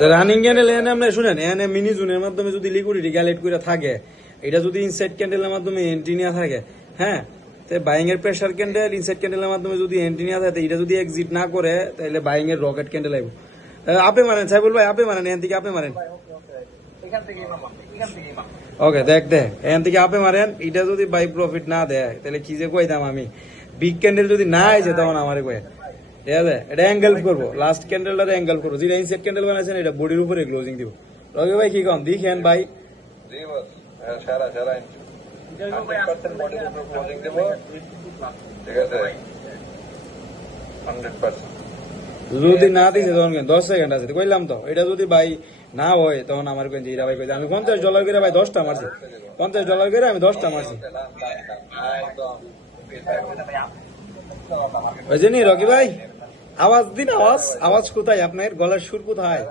Running candle এনে আপনি শুনেন, এনে মিনি জোনের মাধ্যমে যদি লিকুইডিটি কালেক্ট করে থাকে, এটা যদি ইনসাইড ক্যান্ডেলের মাধ্যমে এন্ট্রি নেওয়া থাকে, হ্যাঁ, বাইং এর প্রেসার ক্যান্ডেল ইনসাইড ক্যান্ডেলের মাধ্যমে যদি এন্ট্রি নেওয়া থাকে, এটা যদি এক্সিট না করে, তাহলে বাইং এর রকেট ক্যান্ডেল আইব। আপে মারেন সাইবুল ভাই, আপে মারেন, এখান থেকে আপে মারেন। ওকে, দেখ এখান থেকে আপে মারেন। এটা যদি বাই প্রফিট না দেয়, তাহলে কি যে কইতাম আমি। বিগ ক্যান্ডেল যদি না আইছে, তখন আমার কয়ে, ঠিক আছে, এটা অ্যাঙ্গেল করবো, লাস্ট ক্যান্ডেলটা অ্যাঙ্গেল করবো। যেটা ইনসাইড ক্যান্ডেল বানাইছেন, এটা বডির উপরে ক্লোজিং দিব। রকি ভাই কি কম দেখেন ভাই, যদি না দিছে তখন 10 সেকেন্ড আছে কইলাম তো। এটা যদি ভাই না হয়, তখন আমার কেন জিরা ভাই কইছে আমি $50 করে ভাই 10টা মারছি, $50 করে আমি 10টা মারছি। বুঝেনি রকি ভাই? আওয়াজ দিন, আওয়াজ আওয়াজ কোথায় আপনার? গলার সুর কোথায়?